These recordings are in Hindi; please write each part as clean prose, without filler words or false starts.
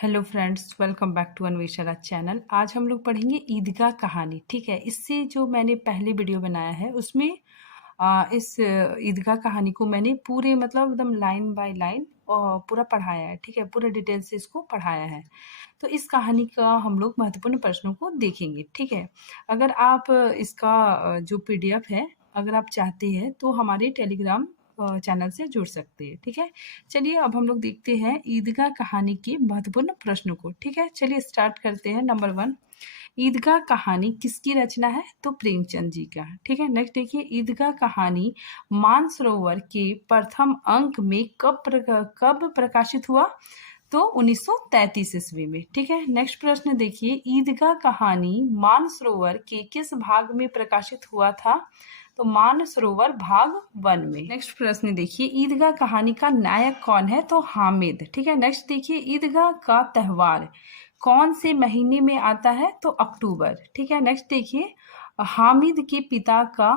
Hello friends, welcome back to Anvesha channel. आज हम लोग पढ़ेंगे ईदगाह कहानी। ठीक है, इससे जो मैंने पहले वीडियो बनाया है उसमें इस ईदगाह कहानी को मैंने पूरे मतलब एकदम लाइन बाय लाइन पूरा पढ़ाया है। ठीक है, पूरे डिटेल से इसको पढ़ाया है। तो इस कहानी का हम लोग महत्वपूर्ण प्रश्नों को देखेंगे। ठीक है, अगर आप इसका जो पीडीएफ है, अगर आप चाहते हैं तो हमारे टेलीग्राम चैनल से जुड़ सकते हैं। ठीक है, चलिए अब हम लोग देखते हैं ईदगाह कहानी के महत्वपूर्ण प्रश्नों को। ठीक है, चलिए स्टार्ट करते हैं। नंबर 1, ईदगाह कहानी किसकी रचना है? तो प्रेमचंद जी का। ठीक है, नेक्स्ट देखिए, ईदगाह कहानी मानसरोवर के प्रथम अंक में कब प्रकाशित हुआ? तो 1933 ईस्वी में। ठीक है, नेक्स्ट प्रश्न देखिए, ईदगाह कहानी मानसरोवर के किस भाग में प्रकाशित हुआ था? तो मानसरोवर भाग 1 में। नेक्स्ट प्रश्न देखिए, ईदगाह कहानी का नायक कौन है? तो हामिद। ठीक है, नेक्स्ट देखिए, ईदगाह का त्योहार कौन से महीने में आता है? तो अक्टूबर। ठीक है, नेक्स्ट देखिए, हामिद के पिता का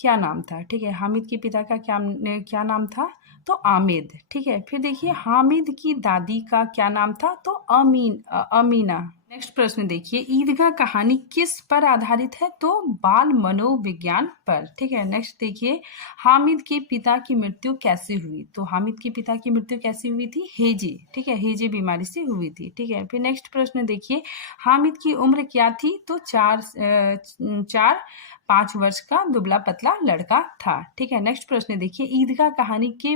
क्या नाम था? ठीक है, हामिद के पिता का क्या नाम था? तो आमिद। ठीक है, फिर देखिए, हामिद की दादी का क्या नाम था? तो अमीना। नेक्स्ट प्रश्न देखिए, ईदगाह कहानी किस पर आधारित है? तो बाल मनोविज्ञान पर। ठीक है, नेक्स्ट देखिए, हामिद के पिता की मृत्यु कैसे हुई? तो हामिद के पिता की मृत्यु कैसे हुई थी? हेजे। ठीक है, हेजे बीमारी से हुई थी। ठीक है, फिर नेक्स्ट प्रश्न देखिए, हामिद की उम्र क्या थी? तो 5 वर्ष का दुबला पतला लड़का था। ठीक है, नेक्स्ट प्रश्न देखिए, ईदगाह कहानी के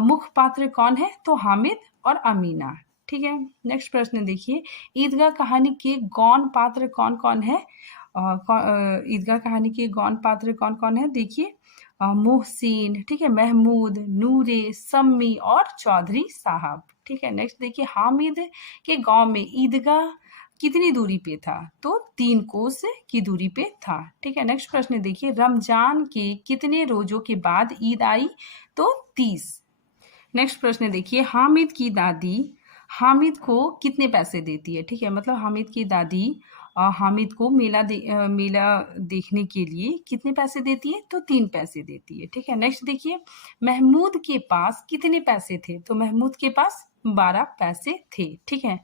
मुख्य पात्र कौन है? तो हामिद और अमीना। ठीक है, नेक्स्ट प्रश्न देखिए, ईदगाह कहानी के गौण पात्र कौन कौन है? ईदगाह कहानी के गौण पात्र कौन कौन है? देखिए, मोहसिन, ठीक है, महमूद, नूरे, सम्मी और चौधरी साहब। ठीक है, नेक्स्ट देखिए, हामिद के गांव में ईदगाह कितनी दूरी पे था? तो 3 कोस की दूरी पे था। ठीक है, नेक्स्ट प्रश्न देखिए, रमजान के कितने रोजों के बाद ईद आई? तो 30। नेक्स्ट प्रश्न देखिए, हामिद की दादी हामिद को कितने पैसे देती है? ठीक है, मतलब हामिद की दादी हामिद को मेला देखने के लिए कितने पैसे देती है? तो 3 पैसे देती है। ठीक है, नेक्स्ट देखिए, महमूद के पास कितने पैसे थे? तो महमूद के पास 12 पैसे थे। ठीक है,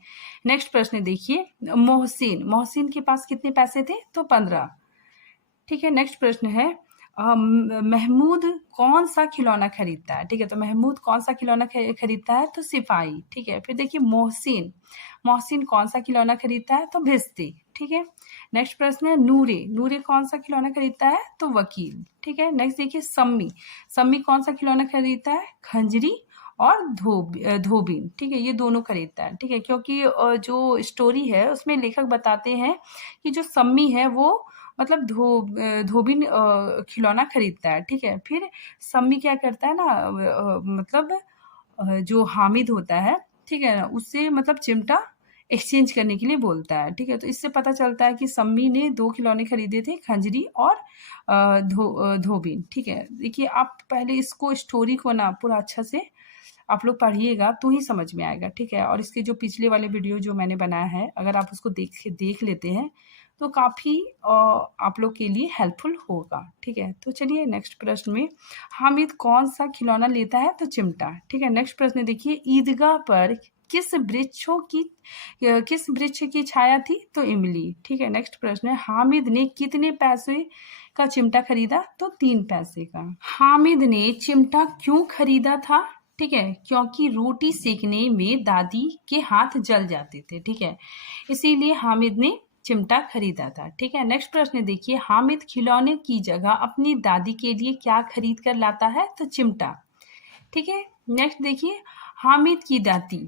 नेक्स्ट प्रश्न देखिए, मोहसिन के पास कितने पैसे थे? तो 15। ठीक है, नेक्स्ट प्रश्न है, महमूद कौन सा खिलौना खरीदता है? ठीक है, तो महमूद कौन सा खिलौना खरीदता है? तो सिपाही। ठीक है, फिर देखिए, मोहसिन कौन सा खिलौना खरीदता है? तो भिश्ती। ठीक है, नेक्स्ट प्रश्न है, नूरे कौन सा खिलौना खरीदता है? तो वकील। ठीक है, नेक्स्ट देखिए, सम्मी कौन सा खिलौना खरीदता है? खंजरी और धोबिन। ठीक है, ये दोनों खरीदता है। ठीक है, क्योंकि जो स्टोरी है उसमें लेखक बताते हैं कि जो सम्मी है वो मतलब धोबिन खिलौना खरीदता है। ठीक है, फिर सम्मी क्या करता है ना, मतलब जो हामिद होता है, ठीक है ना, उससे मतलब चिमटा एक्सचेंज करने के लिए बोलता है। ठीक है, तो इससे पता चलता है कि सम्मी ने 2 खिलौने खरीदे थे, खंजरी और धोबिन। ठीक है, देखिए, आप पहले इसको स्टोरी को ना पूरा अच्छा से आप लोग पढ़िएगा तो ही समझ में आएगा। ठीक है, और इसके जो पिछले वाले वीडियो जो मैंने बनाया है, अगर आप उसको देख लेते हैं तो काफ़ी आप लोग के लिए हेल्पफुल होगा। ठीक है, तो चलिए नेक्स्ट प्रश्न में, हामिद कौन सा खिलौना लेता है? तो चिमटा। ठीक है, नेक्स्ट प्रश्न देखिए, ईदगाह पर किस वृक्ष की छाया थी? तो इमली। ठीक है, नेक्स्ट प्रश्न है, हामिद ने कितने पैसे का चिमटा खरीदा? तो 3 पैसे का। हामिद ने चिमटा क्यों खरीदा था? ठीक है, क्योंकि रोटी सेकने में दादी के हाथ जल जाते थे। ठीक है, इसीलिए हामिद ने चिमटा खरीदा था। ठीक है, नेक्स्ट प्रश्न देखिए, हामिद खिलौने की जगह अपनी दादी के लिए क्या खरीद कर लाता है? तो चिमटा। ठीक है, नेक्स्ट देखिए, हामिद की दादी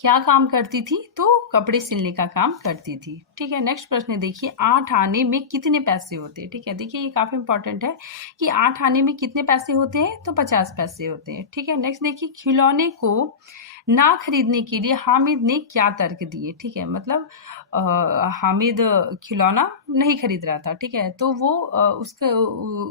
क्या काम करती थी? तो कपड़े सिलने का काम करती थी। ठीक है, नेक्स्ट प्रश्न देखिए, 8 आने में कितने पैसे होते हैं? ठीक है, देखिए, ये काफी इंपॉर्टेंट है कि 8 आने में कितने पैसे होते हैं? तो 50 पैसे होते हैं। ठीक है, नेक्स्ट देखिए, खिलौने को ना खरीदने के लिए हामिद ने क्या तर्क दिए? ठीक है, मतलब हामिद खिलौना नहीं खरीद रहा था। ठीक है, तो वो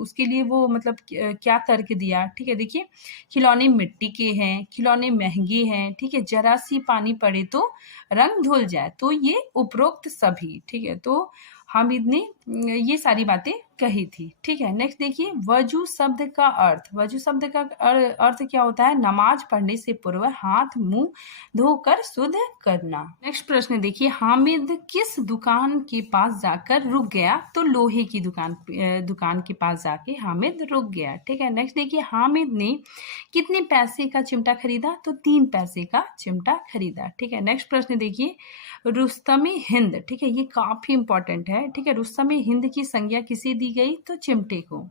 उसके लिए वो मतलब क्या तर्क दिया? ठीक है, देखिए, खिलौने मिट्टी के हैं, खिलौने महंगे हैं, ठीक है, जरा सी पानी पड़े तो रंग धुल जाए, तो ये उपरोक्त सभी। ठीक है, तो हामिद ने ये सारी बातें कही थी। ठीक है, नेक्स्ट देखिए वजू शब्द का अर्थ। वजू शब्द का अर्थ क्या होता है? नमाज पढ़ने से पूर्व हाथ मुंह धोकर शुद्ध करना। नेक्स्ट प्रश्न देखिए हामिद किस दुकान के पास जाकर रुक गया? तो लोहे की दुकान के पास जाके हामिद रुक गया। ठीक है, नेक्स्ट देखिए हामिद ने कितने पैसे का चिमटा खरीदा? तो 3 पैसे का चिमटा खरीदा। ठीक है, नेक्स्ट प्रश्न देखिए रुस्तमे हिंद। ठीक है, ये काफी इंपॉर्टेंट है। ठीक है, रुस्तमे हिंद की संज्ञा किसे दी गई? तो चिमटे को।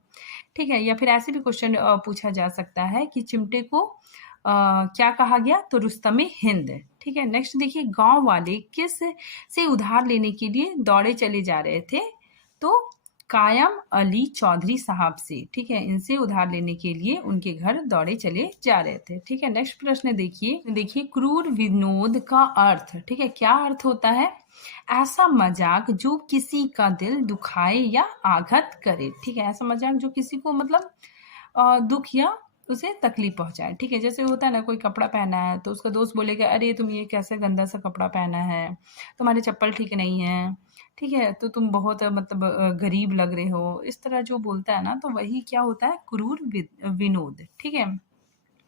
ठीक है, या फिर ऐसे भी क्वेश्चन पूछा जा सकता है कि चिमटे को क्या कहा गया? तो रुस्तमे हिंद। ठीक है, नेक्स्ट देखिए गांव वाले किस से उधार लेने के लिए दौड़े चले जा रहे थे? तो कायम अली चौधरी साहब से। ठीक है, इनसे उधार लेने के लिए उनके घर दौड़े चले जा रहे थे। ठीक है, नेक्स्ट प्रश्न देखिए क्रूर विनोद का अर्थ। ठीक है, क्या अर्थ होता है? ऐसा मजाक जो किसी का दिल दुखाए या आघात करे। ठीक है, ऐसा मजाक जो किसी को मतलब दुख या उसे तकलीफ पहुंचाए। ठीक है, जैसे होता है ना कोई कपड़ा पहना है तो उसका दोस्त बोलेगा अरे तुम ये कैसे गंदा सा कपड़ा पहना है, तुम्हारी चप्पल ठीक नहीं है, ठीक है, तो तुम बहुत मतलब गरीब लग रहे हो। इस तरह जो बोलता है ना तो वही क्या होता है? क्रूर विनोद। ठीक है,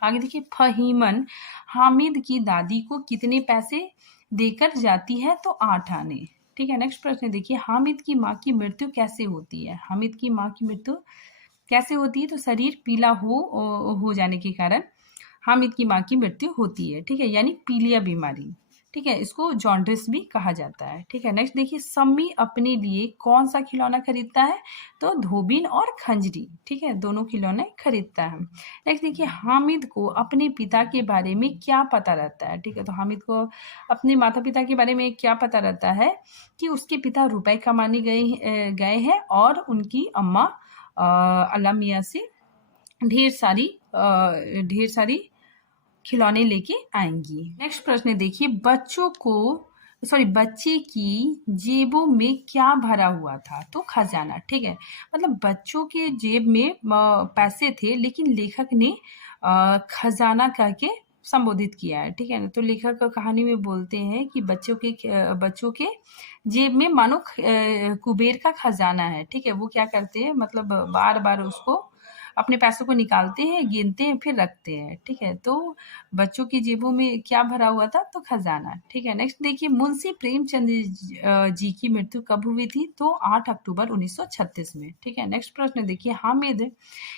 आगे देखिए फहीमन हामिद की दादी को कितने पैसे देकर जाती है? तो 8 आने। ठीक है, नेक्स्ट प्रश्न देखिए हामिद की माँ की मृत्यु कैसे होती है? हामिद की माँ की मृत्यु कैसे होती है? तो शरीर पीला हो जाने के कारण हामिद की माँ की मृत्यु होती है। ठीक है, यानी पीलिया बीमारी। ठीक है, इसको जॉन्डिस भी कहा जाता है। ठीक है, नेक्स्ट देखिए सम्मी अपने लिए कौन सा खिलौना खरीदता है? तो धोबिन और खंजरी। ठीक है, दोनों खिलौने खरीदता है। नेक्स्ट देखिए हामिद को अपने पिता के बारे में क्या पता रहता है? ठीक है, तो हामिद को अपने माता पिता के बारे में क्या पता रहता है? कि उसके पिता रुपए कमाने गए हैं और उनकी अम्मा अल्लाह मियाँ से ढेर सारी खिलौने लेके आएंगी। नेक्स्ट प्रश्न देखिए बच्चे की जेबों में क्या भरा हुआ था? तो खजाना। ठीक है, मतलब बच्चों के जेब में पैसे थे लेकिन लेखक ने खजाना करके संबोधित किया है। ठीक है ना, तो लेखक कहानी में बोलते हैं कि बच्चों के जेब में मानो कुबेर का खजाना है। ठीक है, वो क्या करते हैं मतलब बार बार उसको अपने पैसों को निकालते हैं, गिनते हैं, फिर रखते हैं। ठीक है, तो बच्चों की जेबों में क्या भरा हुआ था? तो खजाना। ठीक है, नेक्स्ट देखिए मुंशी प्रेमचंद जी की मृत्यु कब हुई थी? तो 8 अक्टूबर 1936 में। ठीक है, नेक्स्ट प्रश्न देखिए हामिद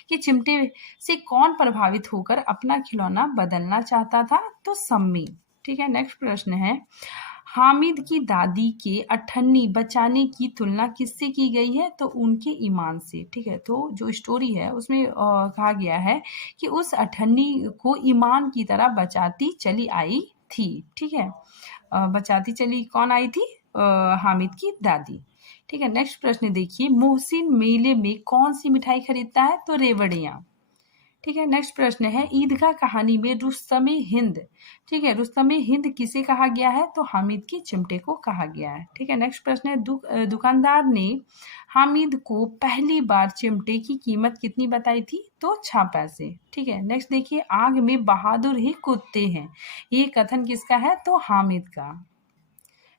के चिमटे से कौन प्रभावित होकर अपना खिलौना बदलना चाहता था? तो सम्मी। ठीक है, नेक्स्ट प्रश्न है हामिद की दादी के अठन्नी बचाने की तुलना किससे की गई है? तो उनके ईमान से। ठीक है, तो जो स्टोरी है उसमें कहा गया है कि उस अठन्नी को ईमान की तरह बचाती चली आई थी। ठीक है, बचाती चली कौन आई थी? हामिद की दादी। ठीक है, नेक्स्ट प्रश्न देखिए मोहसिन मेले में कौन सी मिठाई खरीदता है? तो रेवड़ियाँ। ठीक है, नेक्स्ट प्रश्न है ईदगाह कहानी में रुस्तमे हिंद। ठीक है, रुस्तमे हिंद किसे कहा गया है? तो हामिद की चिमटे को कहा गया है। ठीक है, नेक्स्ट प्रश्न है दुकानदार ने हामिद को पहली बार चिमटे की कीमत कितनी बताई थी? तो 6 पैसे। ठीक है, नेक्स्ट देखिए आग में बहादुर ही कूदते हैं, ये कथन किसका है? तो हामिद का।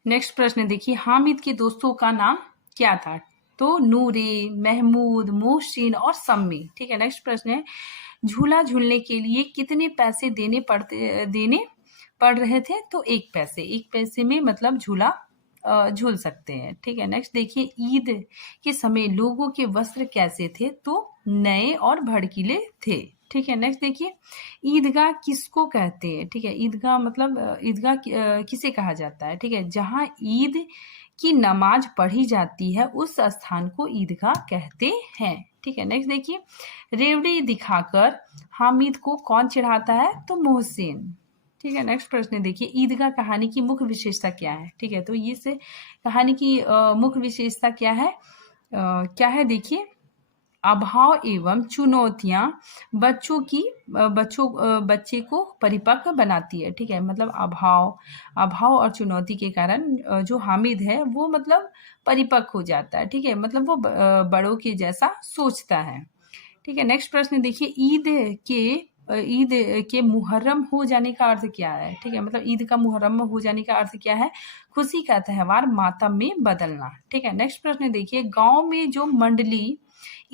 नेक्स्ट प्रश्न देखिए हामिद के दोस्तों का नाम क्या था? तो नूरे, महमूद, मोहसिन और सम्मी। ठीक है, नेक्स्ट प्रश्न है झूला झूलने के लिए कितने पैसे देने पड़ रहे थे? तो 1 पैसे। 1 पैसे में मतलब झूला झूल सकते हैं। ठीक है, नेक्स्ट देखिए ईद के समय लोगों के वस्त्र कैसे थे? तो नए और भड़कीले थे। ठीक है, नेक्स्ट देखिए ईदगाह किसको कहते हैं? ठीक है, ईदगाह मतलब ईदगाह किसे कहा जाता है? ठीक है, जहाँ ईद की नमाज पढ़ी जाती है उस स्थान को ईदगाह कहते हैं। ठीक है, नेक्स्ट देखिए रेवड़ी दिखाकर हामिद को कौन चिढ़ाता है? तो मोहसिन। ठीक है, नेक्स्ट प्रश्न देखिए ईदगाह कहानी की मुख्य विशेषता क्या है? ठीक है, तो ये से कहानी की मुख्य विशेषता क्या है देखिए अभाव एवं चुनौतियां बच्चे को परिपक्व बनाती है। ठीक है, मतलब अभाव और चुनौती के कारण जो हामिद है वो मतलब परिपक्व हो जाता है। ठीक है, मतलब वो बड़ों के जैसा सोचता है। ठीक है, नेक्स्ट प्रश्न देखिए ईद के मुहर्रम हो जाने का अर्थ क्या है? ठीक है, मतलब ईद का मुहर्रम हो जाने का अर्थ क्या है? खुशी का त्यौहार मातम में बदलना। ठीक है, नेक्स्ट प्रश्न देखिए गांव में जो मंडली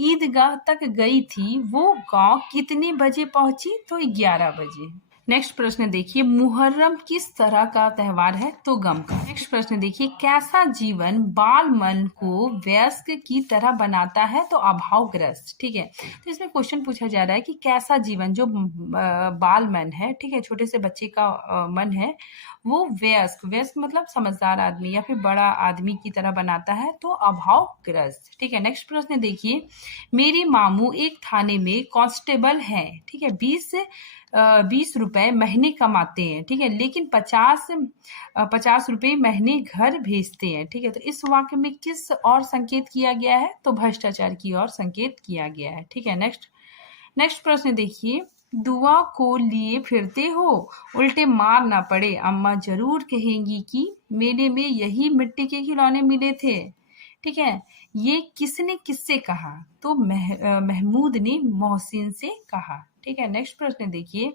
ईदगाह तक गई थी, वो गांव कितने बजे पहुंची? तो 11 बजे। नेक्स्ट प्रश्न देखिए, मुहर्रम किस तरह का त्योहार है? तो गम का। नेक्स्ट प्रश्न देखिए, कैसा जीवन बाल मन को वयस्क की तरह बनाता है? तो अभावग्रस्त। ठीक है, तो इसमें क्वेश्चन पूछा जा रहा है कि कैसा जीवन जो बाल मन है, ठीक है, छोटे से बच्चे का मन है, वो वयस्क, वयस्क मतलब समझदार आदमी या फिर बड़ा आदमी की तरह बनाता है, तो अभावग्रस्त। ठीक है, नेक्स्ट प्रश्न देखिए, मेरे मामू एक थाने में कांस्टेबल हैं, ठीक है, 20 रुपए महीने कमाते हैं, ठीक है, लेकिन 50 रुपए महीने घर भेजते हैं। ठीक है, तो इस वाक्य में किस और संकेत किया गया है? तो भ्रष्टाचार की ओर संकेत किया गया है। ठीक है, नेक्स्ट प्रश्न देखिए, दुआ को लिए फिरते हो, उल्टे मार ना पड़े, अम्मा जरूर कहेंगी कि मेले में यही मिट्टी के खिलौने मिले थे। ठीक है, ये किसने किससे कहा? तो महमूद ने मोहसिन से कहा। ठीक है, नेक्स्ट प्रश्न देखिए,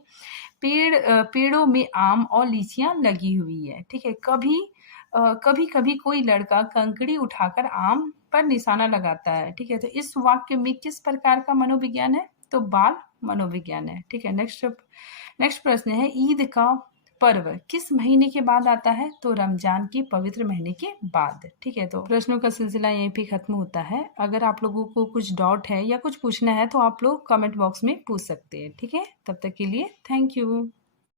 पेड़ों में आम और लीचियां लगी हुई है। ठीक है, कभी कभी कोई लड़का कंकड़ी उठाकर आम पर निशाना लगाता है। ठीक है, तो इस वाक्य में किस प्रकार का मनोविज्ञान है? तो बाल मनोविज्ञान है। ठीक है, नेक्स्ट प्रश्न है, ईद का पर्व किस महीने के बाद आता है? तो रमजान के पवित्र महीने के बाद। ठीक है, तो प्रश्नों का सिलसिला यहीं पे खत्म होता है। अगर आप लोगों को कुछ डाउट है या कुछ पूछना है तो आप लोग कमेंट बॉक्स में पूछ सकते हैं। ठीक है, तब तक के लिए थैंक यू।